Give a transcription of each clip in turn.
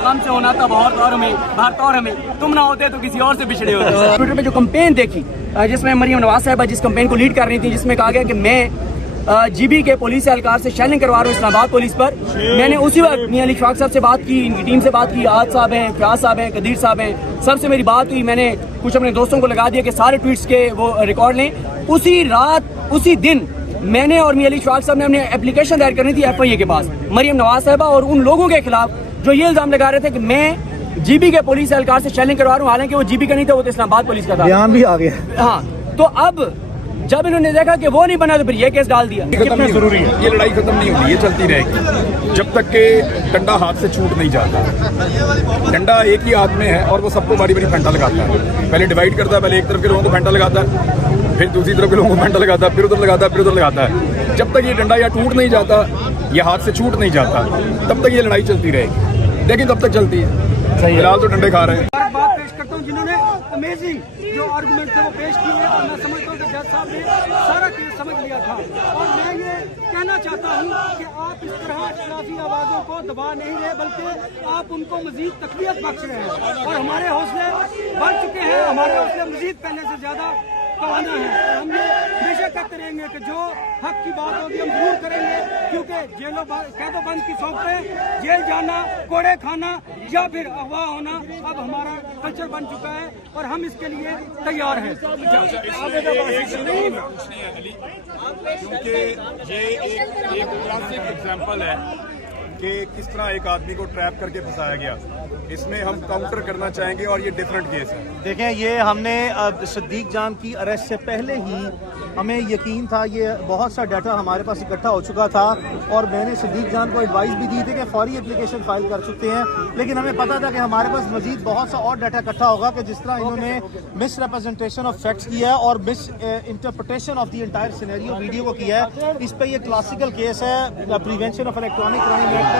गम से होना था बहुत और हमें तुम ना होते तो किसी और से बिछड़े होते। ट्विटर पे जो कैंपेन देखी जिसमें मरियम नवाज साहिबा जिस कैंपेन को लीड कर रही थी, जिसमें कहा गया कि मैं जीबी के पुलिस एहलकार से शेलिंग करवा रहा हूँ इस्लामाबाद पुलिस पर, मैंने उसी वक्त मियां अली शफाक साहब से बात की, इनकी टीम से बात की, आज साहब हैं, फयाज साहब हैं, कदीर साहब हैं, सबसे मेरी बात हुई। मैंने कुछ अपने दोस्तों को लगा दिया कि सारे ट्वीट्स के वो रिकॉर्ड लें। उसी रात उसी दिन मैंने और मियां अली शफाक साहब ने अपने एप्लीकेशन दायर करनी थी FIA के पास मरियम नवाज साहिबा और उन लोगों के खिलाफ जो ये इल्जाम लगा रहे थे कि मैं जीबी के पुलिस एहलकार से शेलिंग करवा रहा हूँ, हालांकि वो जीबी का नहीं था, वो तो इस्लामाबाद पुलिस का था। बयान भी आ गया। हाँ, तो अब जब इन्होंने देखा कि वो नहीं बना तो फिर ये केस डाल दिया। कितना जरूरी है, ये लड़ाई खत्म नहीं होगी, ये चलती रहेगी जब तक के डंडा हाथ से छूट नहीं जाता। डंडा एक ही हाथ में है और वो सबको बारी बारी फंटा लगाता है, पहले डिवाइड करता है, पहले एक तरफ के लोगों को फंटा लगाता है, फिर दूसरी तरफ के लोगों को फंटा लगाता है, फिर उधर लगाता है, फिर उधर लगाता है। जब तक ये डंडा या टूट नहीं जाता, ये हाथ से छूट नहीं जाता, तब तक ये लड़ाई चलती रहेगी, लेकिन तब तक चलती है। फिलहाल तो डंडे खा रहे हैं। बात पेश करता हूँ जिन्होंने अमेजिंग जो आर्गुमेंट थे वो पेश किए हैं, और मैं समझता हूँ कि जज साहब ने सारा केस समझ लिया था। और मैं ये कहना चाहता हूँ कि आप इस तरह इख्तिलाफी आवाज़ों को दबा नहीं रहे, बल्कि आप उनको मजीद तकवीत बख्श रहे हैं, और हमारे हौसले बढ़ चुके हैं, हमारे हौसले मजीद पहले से ज़्यादा तवाना है। और हम ये हमेशा कहते रहेंगे कि जो हक की बात होगी हम जरूर करेंगे, क्योंकि जेलों कैदो बंद की सौंपे, जेल जाना, कोड़े खाना या फिर अगवा होना अब हमारा कल्चर बन चुका है और हम इसके लिए तैयार हैं। क्योंकि ये एक क्लासिक एग्जाम्पल है कि किस तरह एक आदमी को ट्रैप करके फंसाया गया। इसमें हम काउंटर करना चाहेंगे और ये डिफरेंट केस है। देखें, ये हमने सिद्दीक जान की अरेस्ट से पहले ही हमें यकीन था, ये बहुत सा डाटा हमारे पास इकट्ठा हो चुका था, और मैंने सिद्दीक जान को एडवाइस भी दी थी कि फौरी एप्लीकेशन फाइल कर चुके हैं, लेकिन हमें पता था कि हमारे पास मजीद बहुत सा और डाटा इकट्ठा होगा कि जिस तरह इन्होंने मिस रिप्रेजेंटेशन ऑफ फैक्ट्स किया है और miss interpretation of the entire scenario video को किया है। इस पे ये क्लासिकल केस है, prevention of electronic crime act.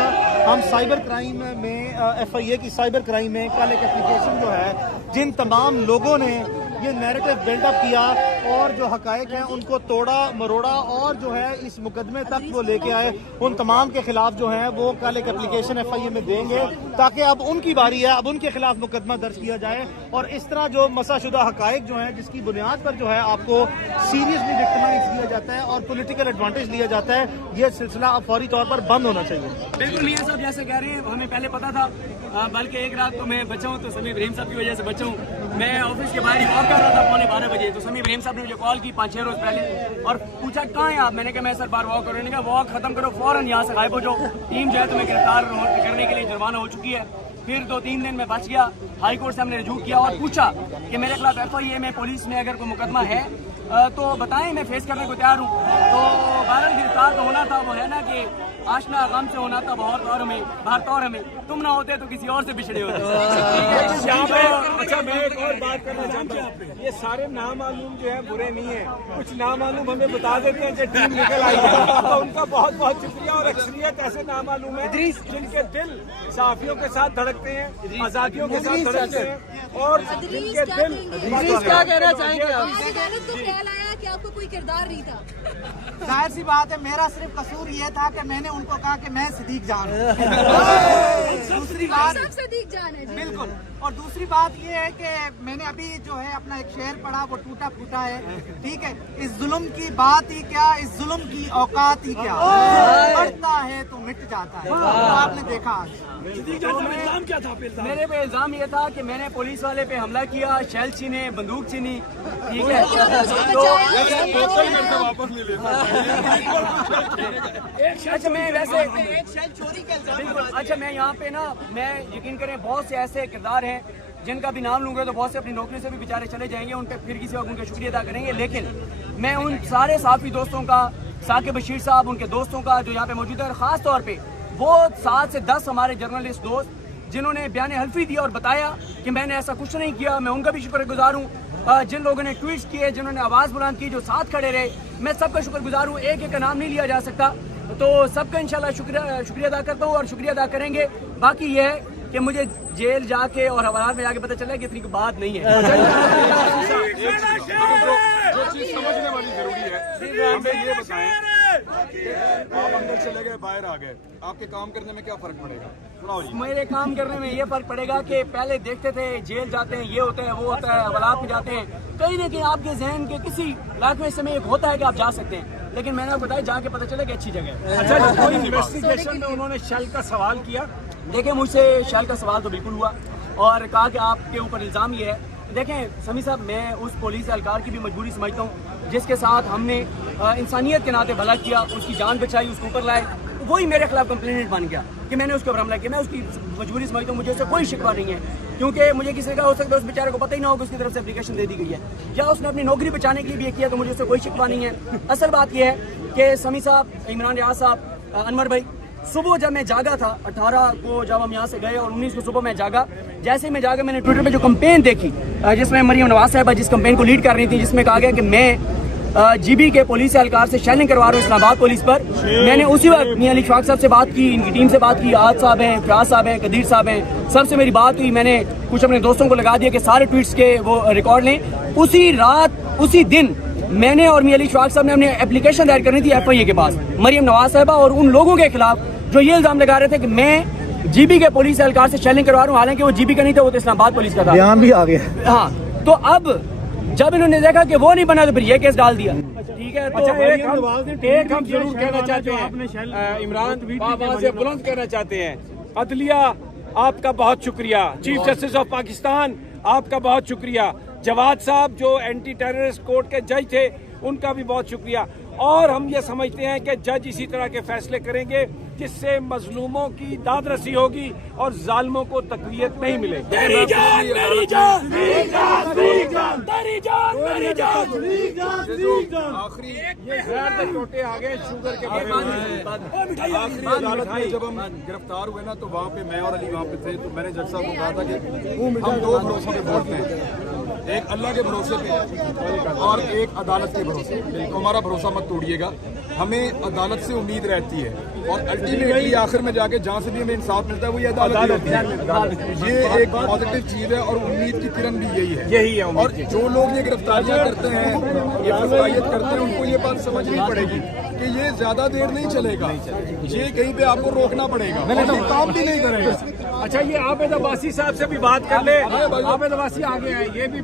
हम साइबर क्राइम में FIA की साइबर क्राइम में कल एक एप्लीकेशन जो है, जिन तमाम लोगों ने ये नैरेटिव बिल्डअप किया और जो हकायक हैं उनको तोड़ा मरोड़ा और जो है इस मुकदमे तक वो लेके आए, उन तमाम के खिलाफ जो है वो कल एक एप्लीकेशन FIA में देंगे, ताकि अब उनकी बारी है, अब उनके खिलाफ मुकदमा दर्ज किया जाए। और इस तरह जो मसाशुदा हकायक जो है, जिसकी बुनियाद पर जो है आपको सीरियसली विक्टिमाइज किया जाता है और पॉलिटिकल एडवांटेज लिया जाता है, ये सिलसिला अब फौरी तौर पर बंद होना चाहिए। बिल्कुल मियां साहब जैसे कह रहे हैं, हमें पहले पता था, बल्कि एक रात तो मैं बचा हूँ, तो समी इब्राहिम साहब की वजह से बचा हूँ। मैं ऑफिस के बाहर ही वॉक कर रहा था 12:15 बजे, तो समी इब्राहिम साहब ने मुझे कॉल की 5-6 रोज पहले और पूछा कहाँ हैं आप। मैंने कहा मैं सर बार वॉक कर रहा हूँ। मैंने कहा वॉक खत्म करो, फौरन यहाँ से गायब हो जाओ, टीम जो है तुम्हें गिरफ्तार करने के लिए जुर्माना हो चुकी है। फिर 2-3 दिन में बच गया, हाई कोर्ट से हमने रजू किया और पूछा कि मेरे खिलाफ FIA में पुलिस में अगर कोई मुकदमा है तो बताएं, मैं फेस करने को तैयार हूँ। तो बहरहाल गिरफ्तार तो होना था, वो है ना कि आशना गम से होना था बहुत और हमें तुम ना होते तो किसी और से बिछड़े होते। अच्छा, मैं एक और बात करना चाहता हूँ, ये सारे नामालूम जो है बुरे नहीं है, कुछ नामालूम हमें बता देते हैं जो टीम निकल आई है, तो उनका बहुत बहुत शुक्रिया। और अक्सरियत ऐसे नामालूम है जिनके दिल साफियों के साथ धड़कते हैं, आजादियों के साथ धड़कते हैं, और जिनके दिल क्या कहना चाहेंगे आया कि आपको कोई किरदार नहीं था। जाहिर सी बात है, मेरा सिर्फ कसूर ये था कि मैंने उनको कहा कि मैं सिद्दीक जान हूँ। दूसरी बात सिद्दीक जान है बिल्कुल, और दूसरी बात ये है कि मैंने अभी जो है अपना एक शेर पढ़ा, वो टूटा फूटा है, ठीक है। इस जुल्म की बात ही क्या, इस जुल्म की औकात ही क्या, बढ़ता है तो मिट जाता है। तो आपने देखा क्या था? मेरे पे इल्जाम ये था कि मैंने पुलिस वाले पे हमला किया, शेल छीने, बंदूक छीनी, ठीक है। अच्छा मैं वैसे बिल्कुल, अच्छा मैं यहाँ पे ना, मैं यकीन करें बहुत से ऐसे किरदार हैं जिनका भी नाम लूंगा तो बहुत से अपनी नौकरी से भी बेचारे चले जाएंगे, उन पर फिर किसी वक्त उनका शुक्रिया अदा करेंगे। लेकिन मैं उन सारे साफी दोस्तों का, साकिब बशीर साहब, उनके दोस्तों का जो यहाँ पे मौजूद है, और खास तौर पे वो 7 से 10 हमारे जर्नलिस्ट दोस्त जिन्होंने बयान हल्फी दिया और बताया कि मैंने ऐसा कुछ नहीं किया, मैं उनका भी शुक्रगुजार हूँ। जिन लोगों ने ट्वीट्स किए, जिन्होंने आवाज़ बुलंद की, जो साथ खड़े रहे, मैं सबका शुक्रगुजार हूँ। एक एक का नाम नहीं लिया जा सकता, तो सबका इंशाल्लाह शुक्रिया अदा करता हूँ और शुक्रिया अदा करेंगे। बाकी ये है कि मुझे जेल जाके और हवालात में जाके पता चला कि इतनी कोई बात नहीं है। जो चीज समझने वाली जरूरी है, हमें ये बताएं आप अंदर चले गए, बाहर आ गए, आपके काम करने में क्या फर्क पड़ेगा? सुनाओ जी। मेरे काम करने में ये फर्क पड़ेगा कि पहले देखते थे जेल जाते हैं, ये होता है, वो होता है, हवालात में जाते हैं, कहीं ना कहीं आपके जहन के किसी इलाके में समय एक होता है कि आप जा सकते हैं, लेकिन मैंने आपको बताया जाके पता चला कि अच्छी जगह है। अच्छा, कोई इन्वेस्टिगेशन में उन्होंने शेल का सवाल किया? देखिए, मुझसे शेल का सवाल तो बिल्कुल हुआ और कहा कि आपके ऊपर इल्ज़ाम ये है। देखें समी साहब, मैं उस पुलिस एहलकार की भी मजबूरी समझता हूँ जिसके साथ हमने इंसानियत के नाते भला किया, उसकी जान बचाई, उसको ऊपर लाए, वही मेरे खिलाफ कंप्लेंट बन गया कि मैंने उसके ऊपर हमला किया। मैं उसकी मजबूरी समझता हूँ, मुझे उससे कोई शिकवा नहीं है, क्योंकि मुझे किसी का हो सकता है उस बेचारे को पता ही ना हो कि उसकी तरफ से एप्लीकेशन दे दी गई है या उसने अपनी नौकरी बचाने के लिए भी किया, तो मुझे उससे कोई शिकवा नहीं है। असल बात यह है कि समी साहब, इमरान रियाज साहब, अनवर भाई, सुबह जब मैं जागा था 18 को जब हम यहाँ से गए और 19 को सुबह मैं जागा, जैसे ही मैं जागा मैंने ट्विटर पे जो कैंपेन देखी जिसमें मरियम नवाज साहिबा जिस कैंपेन को लीड कर रही थी, जिसमें कहा गया कि मैं जीबी के पुलिस एहलकार से शेलिंग करवा रहा हूँ इस्लामाबाद पुलिस पर, मैंने उसी वक्त मियां अली इशफाक साहब से बात की, इनकी टीम से बात की, आज साहब हैं, फयाज साहब हैं, कदीर साहब हैं, सबसे मेरी बात हुई। मैंने कुछ अपने दोस्तों को लगा दिया कि सारे ट्वीट्स के वो रिकॉर्ड लें। उसी रात उसी दिन मैंने और मियां अली इशफाक साहब ने अपनी एप्लीकेशन दायर करनी थी FIA के पास मरियम नवाज साहिबा और उन लोगों के खिलाफ जो ये इल्जाम लगा रहे थे कि मैं जीबी के पुलिस एहलकार से शेलिंग करवा रहा हूँ, हालांकि वो जीबी का नहीं था, वो तो इस्लामाबाद पुलिस का था। बयान भी आ गया। हाँ, तो अब जब इन्होंने देखा कि वो नहीं बना तो फिर ये केस डाल दिया। ठीक है, तो एक हम जरूर कहना चाहते हैं, इमरान आवाज़ से बुलंद कहना चाहते हैं, अदलिया आपका बहुत शुक्रिया, चीफ जस्टिस ऑफ पाकिस्तान आपका बहुत शुक्रिया, जवाद साहब जो एंटी टेररिस्ट कोर्ट के जज थे उनका भी बहुत शुक्रिया, और हम ये समझते हैं कि जज इसी तरह के फैसले करेंगे जिससे मजलूमों की दादरसी होगी और जालिमों को तकवीत नहीं मिलेगी। आखिरी ये जहर के टोटे आ गए शुगर के बारे में। आखिरी अदालत में जब हम गिरफ्तार हुए ना, तो वहाँ पे मैं और अली वहाँ पे थे, तो मैंने जज साहब को कहा था कि हम दो भरोसों पे बोलते हैं, एक अल्लाह के भरोसे पे और एक अदालत के भरोसे पे। तो हमारा भरोसा मत तोड़िएगा, हमें अदालत से उम्मीद रहती है और अल्टीमेटली आखिर में जाके जहाँ से भी हमें इंसाफ मिलता है वो ये अदालत होती है। ये एक पॉजिटिव चीज़ है और उम्मीद की किरण भी यही है। और जो लोग ये गिरफ्तारियाँ करते हैं, ये फसाइयत करते हैं, उनको ये बात समझनी पड़ेगी कि ये ज्यादा देर नहीं चलेगा, ये कहीं पे आपको रोकना पड़ेगा, ये काम भी नहीं करेगा। अच्छा, ये आबिद अब्बासी साहब से भी बात कर ले। आबिद अब्बासी आगे हैं, ये भी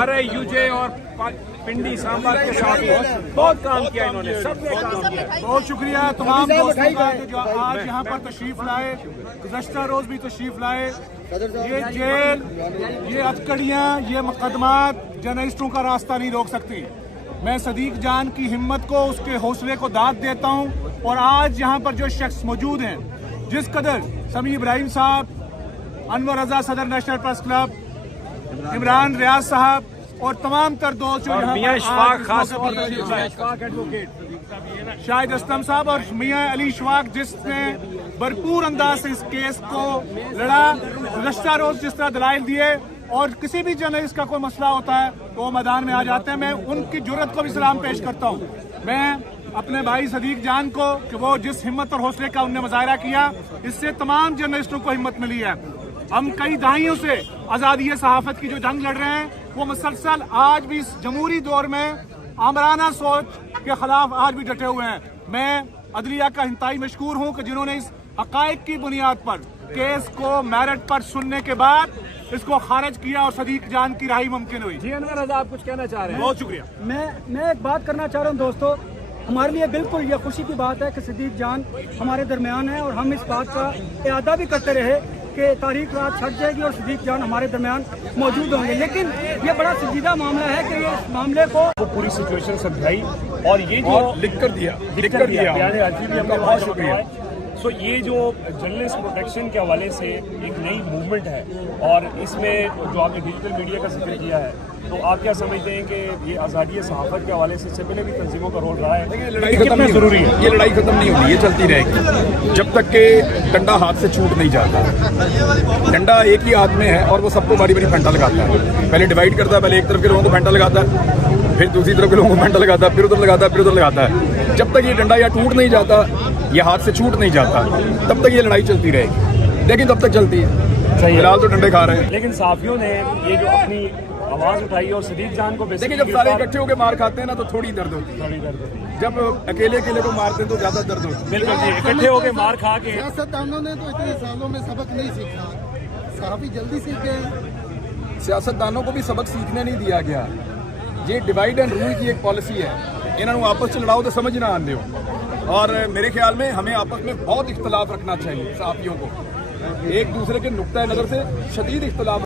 RIUJ और पिंडी सांबा के साथ बहुत काम किया इन्होंने, सबने काम किया। बहुत शुक्रिया तमाम दोस्तों का जो आज यहाँ पर तशरीफ लाए, गुज़श्ता रोज भी तशरीफ लाए। ये जेल, ये अटकड़ियाँ, ये मुकदमात जर्नलिस्टों का रास्ता नहीं रोक सकती। मैं सदीक जान की हिम्मत को, उसके हौसले को दाद देता हूँ। और आज यहाँ पर जो शख्स मौजूद हैं, जिस कदर समी इब्राहिम साहब, अनवर रजा सदर national press club, Imran Riaz साहब और तमाम तर दोस्त जो मियां इशफाक खास शाहिद असलम साहब और मियां अली इशफाक, जिसने भरपूर अंदाज से इस केस को लड़ा, गुज़श्ता रोज जिस तरह दलाइल दिए, और किसी भी जर्नलिस्ट का कोई मसला होता है तो वो मैदान में आ जाते हैं। मैं उनकी जुर्रत को भी सलाम पेश करता हूँ। मैं अपने भाई सदीक जान को कि वो जिस हिम्मत और हौसले का उनने मुजाहरा किया, इससे तमाम जर्नलिस्टों को हिम्मत मिली है। हम कई दहाइयों से आज़ादी सहाफ़त की जो जंग लड़ रहे हैं, वो मुसलसल आज भी इस जमहूरी दौर में आमराना सोच के खिलाफ आज भी डटे हुए हैं। मैं अदलिया का इंतहाई मशकूर हूँ कि जिन्होंने इस हक़ाइक़ की बुनियाद पर केस को मेरिट पर सुनने के बाद इसको खारिज किया और सदीक जान की रहाई मुमकिन हुई। जी अनवर रज़ा, आप कुछ कहना चाह रहे हैं? बहुत शुक्रिया। मैं एक बात करना चाह रहा हूँ दोस्तों, हमारे लिए बिल्कुल ये खुशी की बात है कि सदीक जान हमारे दरमियान है, और हम इस बात का इरादा भी करते रहे कि तारीख रात छट जाएगी और सदीक जान हमारे दरमियान मौजूद होंगे। लेकिन ये बड़ा संजीदा मामला है कि ये इस मामले को पूरी सिचुएशन समझाई और ये जो लिख कर दिया बहुत शुक्रिया। सो ये जो जर्नलिस्ट प्रोटेक्शन के हवाले से एक नई मूवमेंट है, और इसमें जो आपने डिजिटल मीडिया का जिक्र किया है, तो आप क्या समझते हैं कि ये आज़ादी सहाफ़त के हवाले से इससे पहले भी तंजीमों का रोल रहा है? लड़ाई खत्म नहीं जरूरी है, ये लड़ाई खत्म नहीं होगी, ये चलती रहेगी जब तक के डंडा हाथ से छूट नहीं जाता। डंडा एक ही हाथ में है और वो सबको बारी बारी फंटा लगाता है। पहले डिवाइड करता है, पहले एक तरफ के लोगों को फंटा लगाता है, फिर दूसरी तरफ के लोगों को फंटा लगाता है, फिर उधर लगाता है, फिर उधर लगाता है। जब तक ये डंडा या टूट नहीं जाता, ये हाथ से छूट नहीं जाता, तब तक ये लड़ाई चलती रहेगी। लेकिन तब तक चलती है, फिलहाल तो डंडे खा रहे हैं। लेकिन साफियों ने ये जो अपनी आवाज उठाई और सदीक जान को देखिए जब सारे इकट्ठे होकर मार खाते हैं ना तो थोड़ी दर्द होती है, जब अकेले अकेले को मारते हैं तो ज्यादा दर्द होती है। बिल्कुल जी, इकट्ठे होकर मार खा के सियासतदानों ने तो इतने सालों में सबक नहीं सीखा, काफी जल्दी सीख गए। सियासतदानों को भी सबक सीखने नहीं दिया गया। ये डिवाइड एंड रूल की एक पॉलिसी है, इन्होंने आपस में लड़ाओ तो समझ ना आते हो। और मेरे ख्याल में हमें आपस में बहुत इख्तलाफ रखना चाहिए, सहाफियों को एक दूसरे के नुक्ता नज़र से शदीद इख्तलाफ